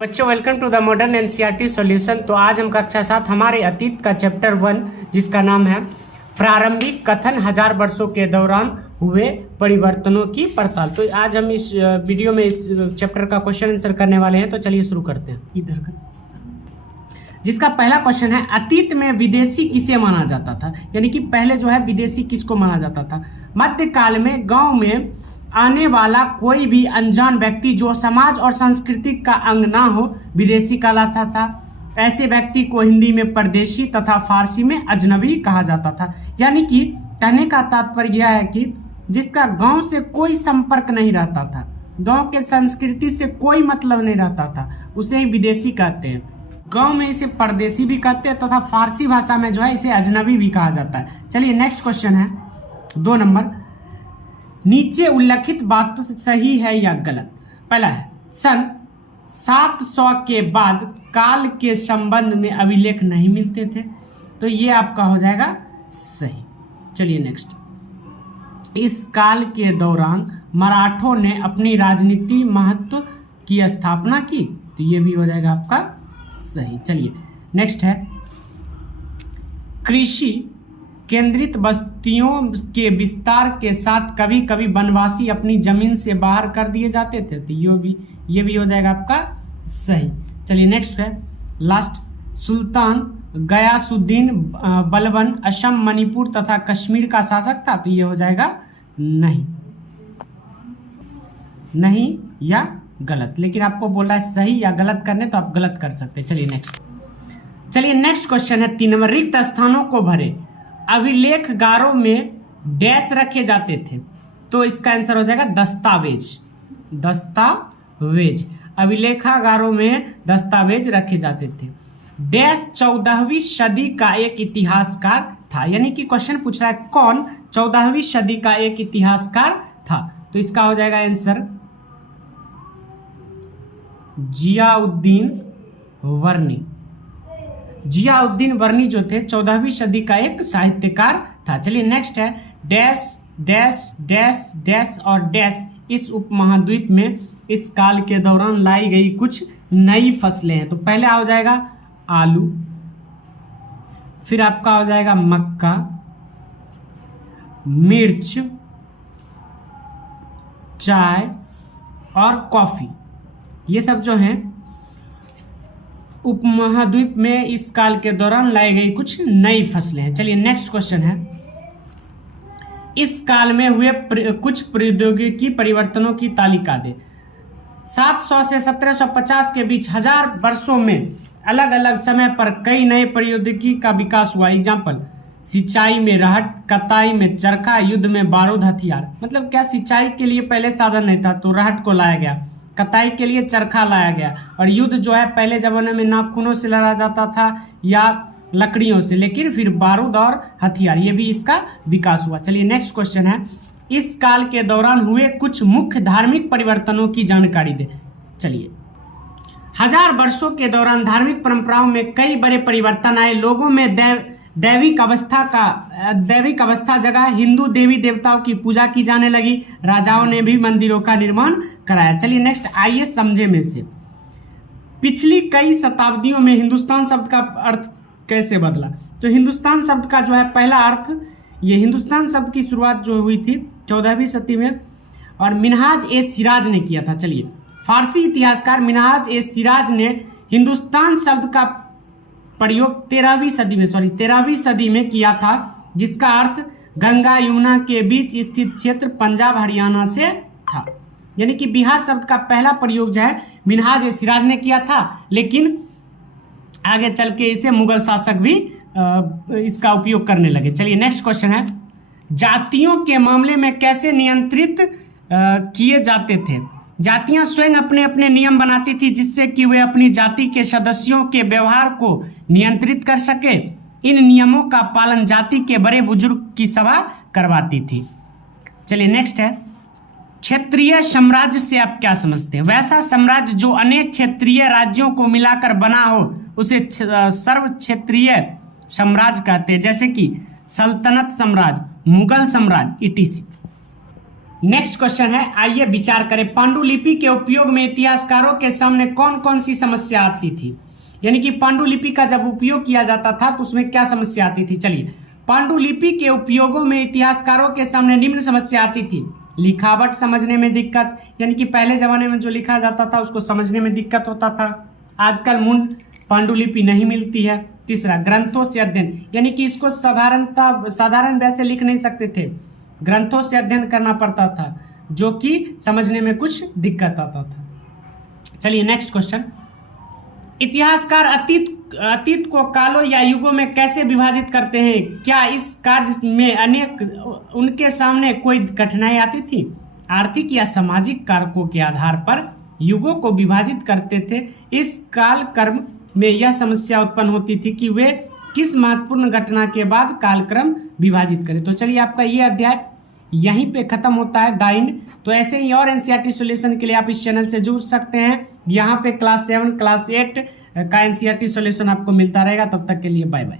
बच्चों welcome to the modern NCERT solution. तो आज हम कक्षा 7 हमारे अतीत का चैप्टर 1 जिसका नाम है प्रारंभिक कथन 1000 वर्षों के दौरान हुए परिवर्तनों की पड़ताल। तो आज हम इस वीडियो में इस चैप्टर का क्वेश्चन आंसर करने वाले हैं। तो चलिए शुरू करते हैं इधर का, जिसका पहला क्वेश्चन है अतीत में विदेशी किसे माना जाता था। यानी कि पहले जो है विदेशी किसको माना जाता था। मध्यकाल में गांव में आने वाला कोई भी अनजान व्यक्ति जो समाज और संस्कृति का अंग ना हो विदेशी कहलाता था। ऐसे व्यक्ति को हिंदी में परदेशी तथा फारसी में अजनबी कहा जाता था। यानी कि कहने का तात्पर्य यह है कि जिसका गांव से कोई संपर्क नहीं रहता था, गांव के संस्कृति से कोई मतलब नहीं रहता था, उसे ही विदेशी कहते हैं। गांव में इसे परदेशी भी कहते हैं तथा फारसी भाषा में जो है इसे अजनबी भी कहा जाता है। चलिए नेक्स्ट क्वेश्चन है 2 नंबर। नीचे उल्लेखित बात सही है या गलत। पहला है सन 700 के बाद काल के संबंध में अभिलेख नहीं मिलते थे, तो ये आपका हो जाएगा सही। चलिए नेक्स्ट, इस काल के दौरान मराठों ने अपनी राजनीति महत्व की स्थापना की, तो ये भी हो जाएगा आपका सही। चलिए नेक्स्ट है कृषि केंद्रित बस्तियों के विस्तार के साथ कभी कभी वनवासी अपनी जमीन से बाहर कर दिए जाते थे, तो ये भी हो जाएगा आपका सही। चलिए नेक्स्ट है लास्ट, सुल्तान गयासुद्दीन बलबन असम मणिपुर तथा कश्मीर का शासक था, तो ये हो जाएगा नहीं या गलत। लेकिन आपको बोला है सही या गलत करने, तो आप गलत कर सकते हैं। चलिए नेक्स्ट क्वेश्चन है 3 नंबर। रिक्त स्थानों को भरे। अभिलेखगारों में डैश रखे जाते थे, तो इसका आंसर हो जाएगा दस्तावेज। अभिलेखागारों में दस्तावेज रखे जाते थे। डैश 14वीं सदी का एक इतिहासकार था। यानी कि क्वेश्चन पूछ रहा है कौन 14वीं सदी का एक इतिहासकार था, तो इसका हो जाएगा आंसर जियाउद्दीन वर्नी जो थे 14वीं सदी का एक साहित्यकार था। चलिए नेक्स्ट है डैश डैश डैश डैश और डैश इस उपमहाद्वीप में इस काल के दौरान लाई गई कुछ नई फसलें हैं। तो पहले हो जाएगा आलू, फिर आपका हो जाएगा मक्का, मिर्च, चाय और कॉफी। ये सब जो हैं उपमहाद्वीप में इस काल के दौरान लाई गई कुछ नई फसलें हैं। चलिए नेक्स्ट क्वेश्चन है इस काल में हुए कुछ प्रौद्योगिकी परिवर्तनों की तालिका दे। 700 से 1750 के बीच 1000 वर्षों में अलग अलग समय पर कई नए प्रौद्योगिकी का विकास हुआ। एग्जाम्पल, सिंचाई में रहट, कताई में चरखा, युद्ध में बारूद, हथियार। मतलब क्या सिंचाई के लिए पहले साधन नहीं था तो रहट को लाया गया, कताई के लिए चरखा लाया गया, और युद्ध जो है पहले जमाने में नाखूनों से लड़ा जाता था या लकड़ियों से, लेकिन फिर बारूद और हथियार, ये भी इसका विकास हुआ। चलिए नेक्स्ट क्वेश्चन है इस काल के दौरान हुए कुछ मुख्य धार्मिक परिवर्तनों की जानकारी दे। चलिए 1000 वर्षों के दौरान धार्मिक परंपराओं में कई बड़े परिवर्तन आए। लोगों में दैविक अवस्था जगह, हिंदू देवी देवताओं की पूजा की जाने लगी, राजाओं ने भी मंदिरों का निर्माण कराया। चलिए नेक्स्ट, आइए समझे में से पिछली कई शताब्दियों में हिंदुस्तान शब्द का अर्थ कैसे बदला। तो हिंदुस्तान शब्द का जो है पहला अर्थ, ये हिंदुस्तान शब्द की शुरुआत जो हुई थी 14वीं सदी में, और मिनहाज ए सिराज ने किया था। चलिए फारसी इतिहासकार मिनहाज ए सिराज ने हिंदुस्तान शब्द का प्रयोग 13वीं सदी में किया था, जिसका अर्थ गंगा यमुना के बीच स्थित क्षेत्र पंजाब हरियाणा से था। यानी कि बिहार शब्द का पहला प्रयोग जो है मिनहाज ए सिराज ने किया था, लेकिन आगे चल के इसे मुगल शासक भी इसका उपयोग करने लगे। चलिए नेक्स्ट क्वेश्चन है जातियों के मामले में कैसे नियंत्रित किए जाते थे। जातियां स्वयं अपने अपने नियम बनाती थी जिससे कि वे अपनी जाति के सदस्यों के व्यवहार को नियंत्रित कर सके। इन नियमों का पालन जाति के बड़े बुजुर्ग की सभा करवाती थी। चलिए नेक्स्ट है क्षेत्रीय साम्राज्य से आप क्या समझते हैं। वैसा साम्राज्य जो अनेक क्षेत्रीय राज्यों को मिलाकर बना हो उसे सर्व क्षेत्रीय साम्राज्य कहते हैं, जैसे कि सल्तनत साम्राज्य, मुगल साम्राज्य, etc। नेक्स्ट क्वेश्चन है, आइए विचार करें। पांडुलिपि के उपयोग में इतिहासकारों के सामने कौन कौन सी समस्या आती थी? यानी कि पांडुलिपि का जब उपयोग किया जाता था तो उसमें क्या समस्या आती थी? चलिए, पांडुलिपि के उपयोगों में इतिहासकारों के सामने निम्न समस्या आती थी। लिखावट समझने में दिक्कत, यानी कि पहले जमाने में जो लिखा जाता था उसको समझने में दिक्कत होता था, आजकल मूल पांडुलिपि नहीं मिलती है। तीसरा, ग्रंथों से अध्ययन, यानी कि इसको साधारण वैसे लिख नहीं सकते थे, ग्रंथों से अध्ययन करना पड़ता था, जो कि समझने में कुछ दिक्कत आता था। चलिए नेक्स्ट क्वेश्चन, इतिहासकार अतीत को कालों या युगों में कैसे विभाजित करते हैं? क्या इस कार्य में अनेक उनके सामने कोई कठिनाई आती थी? आर्थिक या सामाजिक कारकों के आधार पर युगों को विभाजित करते थे। इस कालक्रम में यह समस्या उत्पन्न होती थी कि वे किस महत्वपूर्ण घटना के बाद कालक्रम विभाजित करें। तो चलिए, आपका ये अध्याय यहीं पे खत्म होता है, द एंड। तो ऐसे ही और एनसीईआरटी सॉल्यूशन के लिए आप इस चैनल से जुड़ सकते हैं। यहाँ पे क्लास 7 क्लास 8 का एनसीईआरटी सॉल्यूशन आपको मिलता रहेगा। तब तक के लिए बाय बाय।